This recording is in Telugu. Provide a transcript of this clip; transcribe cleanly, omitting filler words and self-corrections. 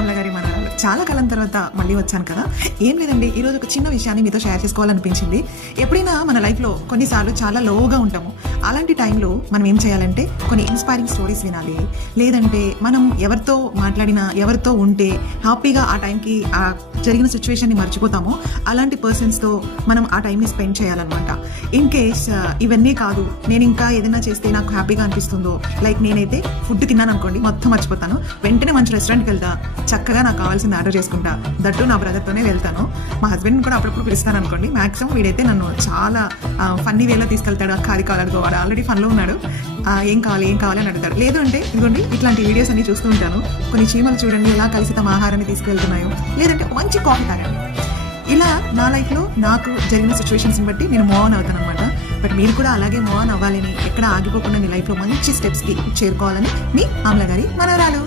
అమల గారి మనవరాలు. చాలా కాలం తర్వాత మళ్ళీ వచ్చాను కదా. ఏం లేదండి, ఈరోజు ఒక చిన్న విషయాన్ని మీతో షేర్ చేసుకోవాలనిపించింది. ఎప్పుడైనా మన లైఫ్లో కొన్నిసార్లు చాలా లోగా ఉంటాము. అలాంటి టైంలో మనం ఏం చేయాలంటే కొన్ని ఇన్స్పైరింగ్ స్టోరీస్ వినాలి, లేదంటే మనం ఎవరితో మాట్లాడినా ఎవరితో ఉంటే హ్యాపీగా ఆ టైంకి ఆ జరిగిన సిచ్యువేషన్ని మర్చిపోతామో అలాంటి పర్సన్స్తో మనం ఆ టైంని స్పెండ్ చేయాలన్నమాట. ఇన్ కేస్ ఇవన్నీ కాదు, నేను ఇంకా ఏదైనా చేస్తే నాకు హ్యాపీగా అనిపిస్తుందో, లైక్ నేనైతే ఫుడ్ తిన్నాను అనుకోండి, మొత్తం మర్చిపోతాను, వెంటనే మంచి రెస్టారెంట్కి వెళ్తా, చక్కగా నాకు కావాల్సింది ఆర్డర్ చేసుకుంటా, దట్టు నా బ్రదర్తోనే వెళ్తాను. మా హస్బెండ్ని కూడా అప్పుడప్పుడు పిలుస్తాను అనుకోండి. మ్యాక్సిమం వీడైతే నన్ను చాలా ఫన్నీ వేలో తీసుకెళ్తాడు. అది కావాలనుకో, వాడు ఆల్రెడీ ఫన్లో ఉన్నాడు, ఏం కావాలి అని అడుగుతాడు. లేదు అంటే ఇదిగోండి ఇట్లాంటి వీడియోస్ అన్ని చూస్తూ ఉంటాను. కొన్ని చీమలు చూడండి ఎలా కలిసి తమ ఆహారాన్ని తీసుకెళ్తున్నాయో, లేదంటే మంచి కాఫీ తాగండి. ఇలా నా లైఫ్లో నాకు జరిగిన సిచ్యువేషన్స్ని బట్టి నేను మూవ్ ఆన్ అవుతాను అనమాట. బట్ మీరు కూడా అలాగే మూవ్ ఆన్ అవ్వాలని, ఎక్కడ ఆగిపోకుండా మీ లైఫ్లో మంచి స్టెప్స్కి చేరుకోవాలని మీ అమల గారి మనవరాలు.